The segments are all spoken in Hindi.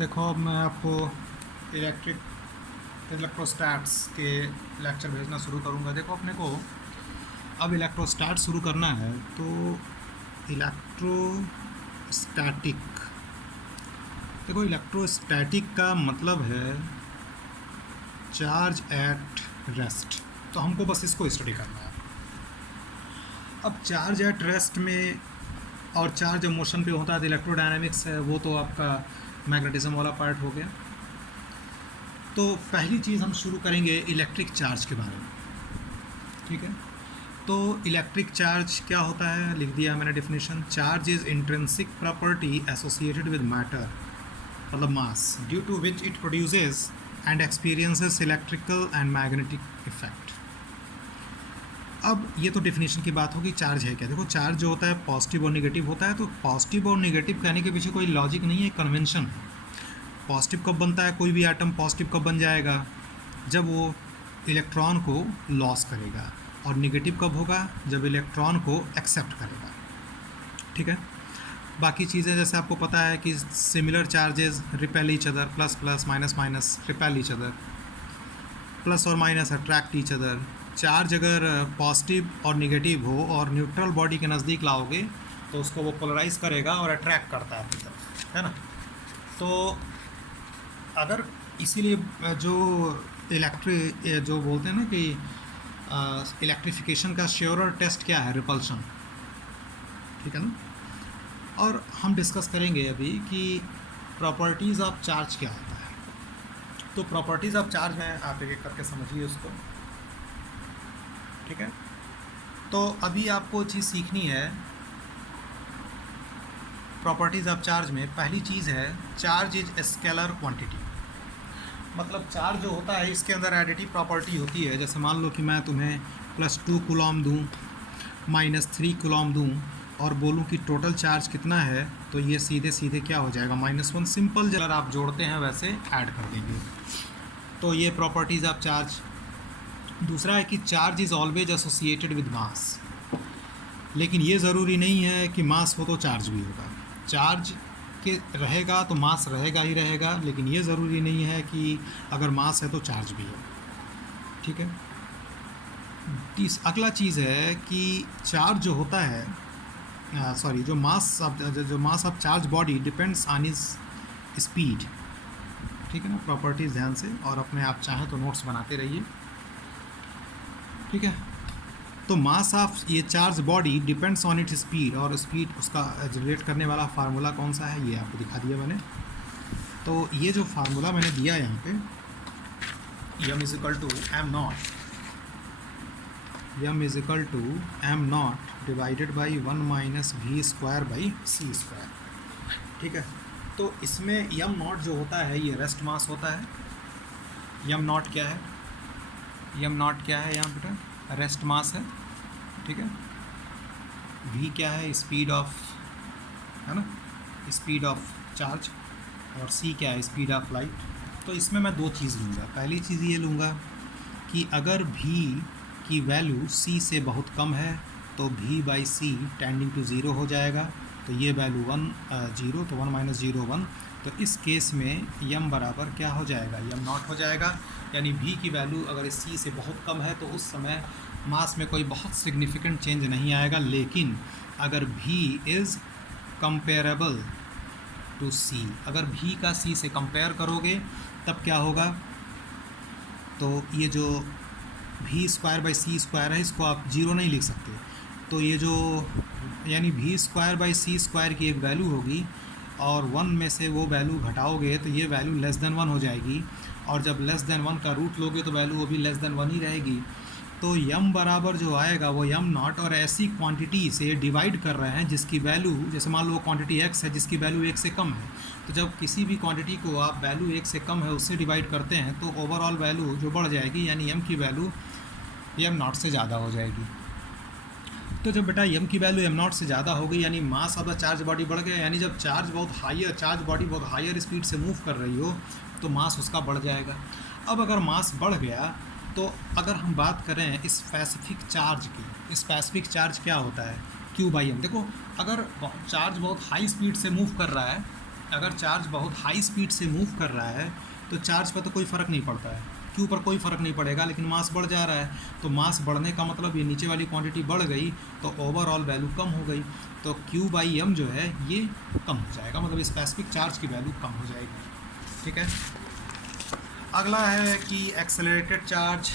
देखो अब मैं आपको इलेक्ट्रोस्टैट्स के लेक्चर भेजना शुरू करूँगा। देखो अपने को अब इलेक्ट्रोस्टैट शुरू करना है तो इलेक्ट्रोस्टैटिक, देखो इलेक्ट्रोस्टैटिक का मतलब है चार्ज एट रेस्ट, तो हमको बस इसको स्टडी करना है। अब चार्ज एट रेस्ट में और चार्ज मोशन पे होता है तो इलेक्ट्रोडायनामिक्स है, वो तो आपका मैग्नेटिज्म वाला पार्ट हो गया। तो पहली चीज़ हम शुरू करेंगे इलेक्ट्रिक चार्ज के बारे में, ठीक है। तो इलेक्ट्रिक चार्ज क्या होता है, लिख दिया मैंने definition. Charge is intrinsic property associated with matter, मतलब mass, due to which it produces and experiences electrical and magnetic effect. अब ये तो डेफिनेशन की बात होगी, चार्ज है क्या। देखो चार्ज जो होता है पॉजिटिव और नेगेटिव होता है, तो पॉजिटिव और नेगेटिव कहने के पीछे कोई लॉजिक नहीं है, कन्वेंशन है। पॉजिटिव कब बनता है, कोई भी एटम पॉजिटिव कब बन जाएगा, जब वो इलेक्ट्रॉन को लॉस करेगा, और नेगेटिव कब होगा, जब इलेक्ट्रॉन को एक्सेप्ट करेगा, ठीक है। बाकी चीज़ें जैसे आपको पता है कि similar charges repel each other, plus plus minus minus repel each other, plus और minus attract each other. Charge अगर पॉजिटिव और नेगेटिव हो और न्यूट्रल बॉडी के नज़दीक लाओगे तो उसको वो पोलराइज करेगा और अट्रैक्ट करता है अपनी तरफ, है ना। तो अगर इसीलिए जो जो बोलते हैं ना कि इलेक्ट्रिफिकेशन का श्योरर टेस्ट क्या है, रिपल्शन, ठीक है ना। और हम डिस्कस करेंगे अभी कि प्रॉपर्टीज़ ऑफ चार्ज क्या होता है। तो प्रॉपर्टीज़ ऑफ चार्ज हैं, आप एक एक करके समझिए उसको, ठीक है। तो अभी आपको चीज़ सीखनी है प्रॉपर्टीज़ ऑफ चार्ज में। पहली चीज़ है चार्ज इज स्केलर क्वांटिटी, मतलब चार्ज जो होता है इसके अंदर एडिटिव प्रॉपर्टी होती है। जैसे मान लो कि मैं तुम्हें +2 कूलॉम दूँ, -3 कूलॉम दूँ और बोलूँ कि टोटल चार्ज कितना है, तो ये सीधे सीधे क्या हो जाएगा, -1। सिंपल अगर आप जोड़ते हैं वैसे ऐड कर देंगे। तो ये प्रॉपर्टीज़ ऑफ चार्ज। दूसरा है कि charge is always associated with mass, लेकिन ये ज़रूरी नहीं है कि मास हो तो चार्ज भी होगा। चार्ज के रहेगा तो मास रहेगा ही रहेगा, लेकिन ये ज़रूरी नहीं है कि अगर मास है तो चार्ज भी हो, ठीक है। अगला चीज़ है कि चार्ज जो होता है जो mass of charge body depends on is speed, ठीक है ना। प्रॉपर्टीज़ ध्यान से, और अपने आप चाहें तो नोट्स बनाते रहिए, ठीक है। तो मास ऑफ ये charge body depends on its speed, और स्पीड उसका जनरेट करने वाला फार्मूला कौन सा है, ये आपको दिखा दिया मैंने। तो ये जो फार्मूला मैंने दिया यहाँ पे, m is equal to m not divided by 1 - v²/c², ठीक है। तो इसमें m नॉट जो होता है ये रेस्ट मास होता है। m नॉट क्या है, यहाँ बेटा रेस्ट मास है, ठीक है। v क्या है, स्पीड ऑफ, है ना, स्पीड ऑफ चार्ज, और c क्या है, स्पीड ऑफ लाइट। तो इसमें मैं दो चीज़ लूँगा। पहली चीज़ ये लूँगा कि अगर v की वैल्यू c से बहुत कम है तो v/c टेंडिंग टू 0 हो जाएगा, तो ये वैल्यू 0, तो 1 - 0 1। तो इस केस में m बराबर क्या हो जाएगा, m नॉट हो जाएगा। यानी v की वैल्यू अगर इस c से बहुत कम है तो उस समय मास में कोई बहुत सिग्निफिकेंट चेंज नहीं आएगा, लेकिन अगर v is comparable to c, अगर v का c से कंपेयर करोगे तब क्या होगा, तो ये जो v²/c² है इसको आप 0 नहीं लिख सकते। तो ये जो यानी v²/c² की एक वैल्यू होगी, और 1 में से वो वैल्यू घटाओगे तो ये वैल्यू <1 हो जाएगी, और जब <1 का रूट लोगे तो वैल्यू वो भी <1 ही रहेगी। तो m बराबर जो आएगा वो m नॉट, और ऐसी क्वांटिटी से डिवाइड कर रहे हैं जिसकी वैल्यू, जैसे मान लो वो क्वांटिटी x है जिसकी वैल्यू 1 से कम है, तो जब किसी भी क्वांटिटी को आप वैल्यू 1 से कम है उससे डिवाइड करते हैं तो ओवरऑल वैल्यू जो बढ़ जाएगी, यानी m की वैल्यू m नॉट से ज़्यादा हो जाएगी। तो जब बेटा m की वैल्यू m नॉट से ज़्यादा हो गई, यानी mass of the charge body बढ़ गया, यानी जब चार्ज बॉडी बहुत हायर स्पीड से मूव कर रही हो तो मास उसका बढ़ जाएगा। अब अगर मास बढ़ गया तो अगर हम बात करें स्पेसिफिक चार्ज की, स्पेसिफिक चार्ज क्या होता है, Q/m। देखो अगर चार्ज बहुत हाई स्पीड से मूव कर रहा है अगर चार्ज बहुत हाई स्पीड से मूव कर रहा है तो चार्ज पर तो कोई फ़र्क नहीं पड़ता है, क्यू पर कोई फ़र्क नहीं पड़ेगा, लेकिन मास बढ़ जा रहा है तो मास बढ़ने का मतलब ये नीचे वाली क्वांटिटी बढ़ गई तो ओवरऑल वैल्यू कम हो गई, तो क्यू बाई एम जो है ये कम हो जाएगा, मतलब स्पेसिफिक चार्ज की वैल्यू कम हो जाएगी। ठीक है, अगला है कि एक्सेलरेटेड चार्ज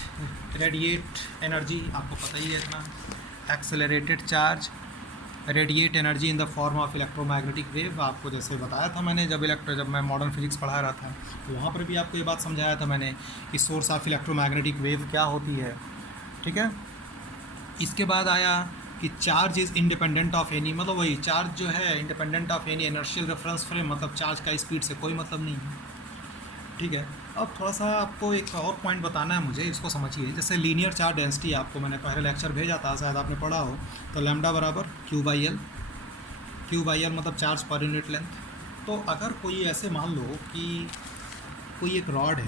रेडिएट एनर्जी, आपको पता ही है इतना। Accelerated charge radiate energy in the form of electromagnetic wave, आपको जैसे बताया था मैंने जब मैं मॉडर्न फिजिक्स पढ़ा रहा था तो वहाँ पर भी आपको ये बात समझाया था मैंने कि सोर्स ऑफ इलेक्ट्रोमैग्नेटिक वेव क्या होती है। ठीक है, इसके बाद आया कि charge is independent of any, मतलब वही चार्ज जो है independent of any inertial reference frame, मतलब चार्ज का स्पीड से कोई मतलब नहीं है। ठीक है, अब थोड़ा सा आपको एक और पॉइंट बताना है मुझे, इसको समझिए। जैसे लीनियर चार्ज डेंसिटी आपको मैंने पहले लेक्चर भेजा था, शायद आपने पढ़ा हो, तो लैम्डा बराबर Q by L, Q by L मतलब चार्ज पर यूनिट लेंथ। तो अगर कोई ऐसे मान लो कि कोई एक रॉड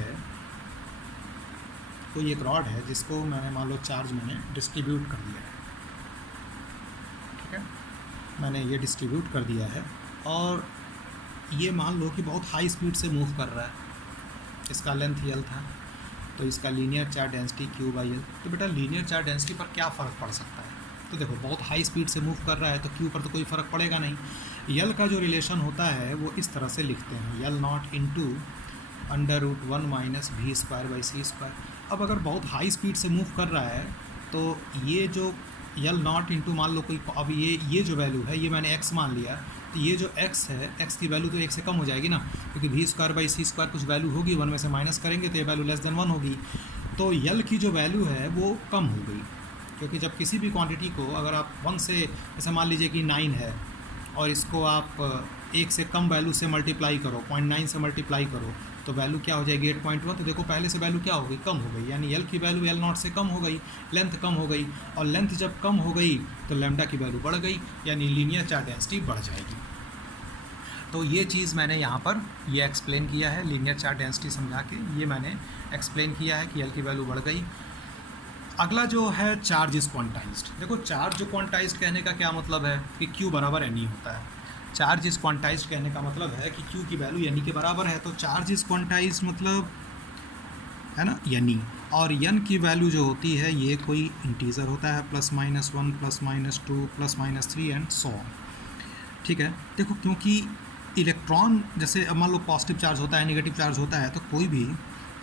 है जिसको मैंने मान लो चार्ज मैंने डिस्ट्रीब्यूट कर दिया है। ठीक है, मैंने ये डिस्ट्रीब्यूट कर दिया है और ये मान लो कि बहुत हाई स्पीड से मूव कर रहा है, इसका लेंथ यल था तो इसका linear charge density Q by L. तो बेटा लीनियर चार्ज डेंसिटी पर क्या फ़र्क पड़ सकता है? तो देखो बहुत हाई स्पीड से मूव कर रहा है तो क्यू पर तो कोई फ़र्क पड़ेगा नहीं। यल का जो रिलेशन होता है वो इस तरह से लिखते हैं, L naught into √1 minus v square by C square. अब अगर बहुत हाई स्पीड से मूव कर रहा है तो ये जो यल नॉट इंटू मान लो कोई, अब ये जो वैल्यू है ये मैंने एक्स मान लिया, तो ये जो x है x की वैल्यू तो 1 से कम हो जाएगी ना, क्योंकि V square by C square कुछ वैल्यू होगी, 1 में से माइनस करेंगे तो ये वैल्यू लेस देन 1 होगी। तो यल की जो वैल्यू है वो कम हो गई, क्योंकि जब किसी भी क्वांटिटी को अगर आप 1 से, जैसे मान लीजिए कि 9 है और इसको आप 1 से कम वैल्यू से मल्टीप्लाई करो, 0.9 से मल्टीप्लाई करो तो वैल्यू क्या हो जाएगी 8.1। तो देखो पहले से वैल्यू क्या हो गई, कम हो गई, यानी यल की वैल्यू यल नॉट से कम हो गई, लेंथ कम हो गई, और लेंथ जब कम हो गई तो लैम्डा की वैल्यू बढ़ गई, यानी लीनियर चार्ज डेंसिटी बढ़ जाएगी। तो ये चीज़ मैंने यहाँ पर ये एक्सप्लेन किया है, लीनियर चार्ज डेंसिटी समझा के ये मैंने एक्सप्लेन किया है कि यल की वैल्यू बढ़ गई। अगला जो है चार्ज इज़ क्वांटाइज्ड। देखो चार्ज क्वांटाइज्ड कहने का क्या मतलब है कि क्यू बराबर एन ई होता है। चार्ज इज़ क्वांटाइज्ड कहने का मतलब है कि क्यू की वैल्यू एन ई के बराबर है, तो चार्ज इज़ क्वांटाइज्ड मतलब है ना एन ई, और एन की वैल्यू जो होती है ये कोई इंटीजर होता है, +-1 +-2 +-3 एंड सो ऑन। ठीक है, देखो क्योंकि इलेक्ट्रॉन जैसे अब मान लो पॉजिटिव चार्ज होता है, नेगेटिव चार्ज होता है, तो कोई भी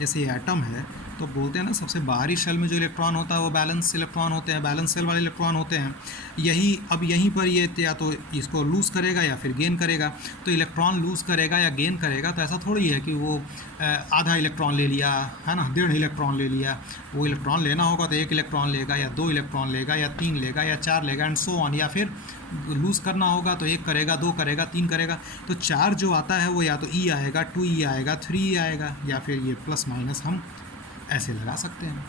जैसे ये एटम है तो बोलते हैं ना सबसे बाहरी शेल में जो इलेक्ट्रॉन होता है वो बैलेंस इलेक्ट्रॉन होते हैं, बैलेंस शेल वाले इलेक्ट्रॉन होते हैं। यहीं पर ये या तो इसको लूज़ करेगा या फिर गेन करेगा, तो इलेक्ट्रॉन लूज़ करेगा या गेन करेगा तो ऐसा थोड़ी है कि वो आधा इलेक्ट्रॉन ले लिया है ना, 1.5 इलेक्ट्रॉन ले लिया। वो इलेक्ट्रॉन लेना होगा तो 1 इलेक्ट्रॉन लेगा या 2 इलेक्ट्रॉन लेगा या 3 लेगा या 4 लेगा एंड सो ऑन, या फिर लूज़ करना होगा तो 1 करेगा, 2 करेगा, 3 करेगा। तो चार्ज जो आता है वो या तो ई आएगा, 2e आएगा, 3e आएगा, या फिर ये प्लस माइनस हम ऐसे लगा सकते हैं।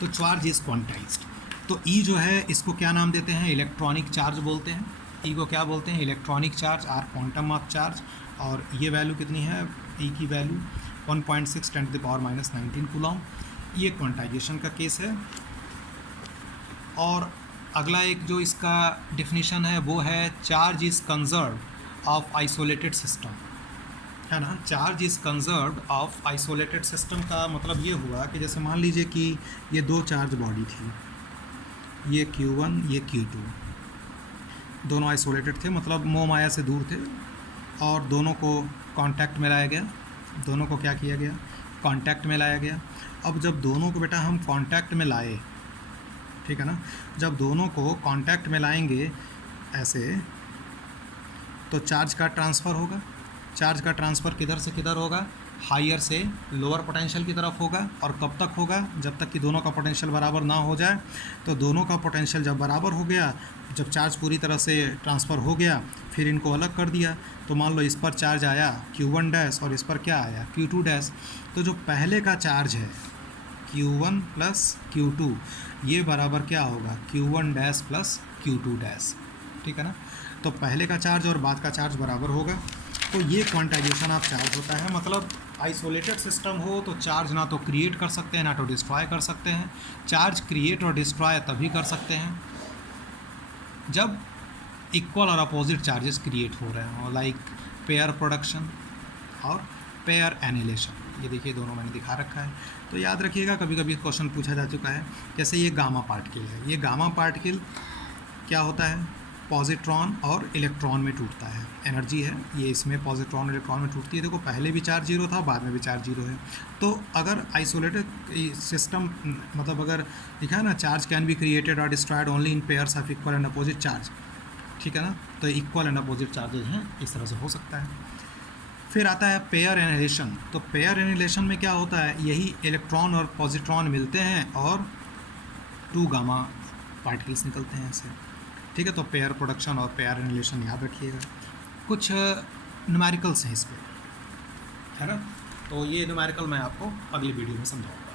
तो चार्ज इज़ क्वांटाइज्ड। तो ई जो है इसको क्या नाम देते हैं, इलेक्ट्रॉनिक चार्ज बोलते हैं। ई को क्या बोलते हैं, electronic charge, or quantum of charge. और ये वैल्यू कितनी है, ई की वैल्यू 1.6 × 10⁻⁹ कूलम। ये क्वांटाइजेशन का केस है। और अगला एक जो इसका डिफिनीशन है वो है charge is conserved of isolated system, है ना। Charge is conserved of isolated system का मतलब ये हुआ कि जैसे मान लीजिए कि ये 2 चार्ज बॉडी थी, ये Q1 ये Q2, दोनों आइसोलेटेड थे, मतलब मोह माया से दूर थे, और दोनों को कांटेक्ट में लाया गया। दोनों को क्या किया गया, कांटेक्ट में लाया गया। अब जब दोनों को बेटा हम कांटेक्ट में लाए, ठीक है ना, जब दोनों को कांटेक्ट में लाएंगे ऐसे तो चार्ज का ट्रांसफ़र होगा। चार्ज का ट्रांसफ़र किधर से किधर होगा, हायर से लोअर पोटेंशियल की तरफ होगा। और कब तक होगा, जब तक कि दोनों का पोटेंशियल बराबर ना हो जाए। तो दोनों का पोटेंशियल जब बराबर हो गया, जब चार्ज पूरी तरह से ट्रांसफ़र हो गया, फिर इनको अलग कर दिया। तो मान लो इस पर चार्ज आया Q1 डैश और इस पर क्या आया Q2 डैश। तो जो पहले का चार्ज है Q1 + Q2 ये बराबर क्या होगा, Q1 डैश + Q2 डैश, ठीक है ना। तो पहले का चार्ज और बाद का चार्ज बराबर होगा। तो ये क्वांटाइजेशन ऑफ चार्ज होता है। मतलब आइसोलेटेड सिस्टम हो तो चार्ज ना तो क्रिएट कर सकते हैं ना तो डिस्ट्रॉय कर सकते हैं। चार्ज क्रिएट और डिस्ट्रॉय तभी कर सकते हैं जब इक्वल और अपोजिट चार्जेस क्रिएट हो रहे हों। लाइक पेयर प्रोडक्शन और पेयर एनिलेशन। ये देखिए दोनों मैंने दिखा रखा है। तो याद रखिएगा, कभी कभी क्वेश्चन पूछा जा चुका है। जैसे ये गामा पार्टिकल है, ये गामा पार्टिकल क्या होता है, पॉजिट्रॉन और इलेक्ट्रॉन में टूटता है, एनर्जी है ये इसमें, पॉजिट्रॉन इलेक्ट्रॉन में टूटती है। देखो पहले भी चार्ज जीरो था, बाद में भी चार्ज जीरो है। तो अगर आइसोलेटेड सिस्टम, मतलब अगर लिखा है ना, चार्ज कैन बी क्रिएटेड और destroyed only in pairs of equal and opposite charge, ठीक है ना। तो इक्वल एंड अपोजिट चार्जेज हैं, इस तरह से हो सकता है। फिर आता है पेयर एनिलेशन। तो पेयर एनिलेशन में क्या होता है, यही इलेक्ट्रॉन और पॉजिट्रॉन मिलते हैं और 2 गामा पार्टिकल्स निकलते हैं ऐसे, ठीक है। तो पेयर प्रोडक्शन और पेयर एनिलेशन याद रखिएगा। कुछ न्यूमेरिकल्स हैं इस पर, है ना। तो ये न्यूमेरिकल मैं आपको अगली वीडियो में समझाऊंगा।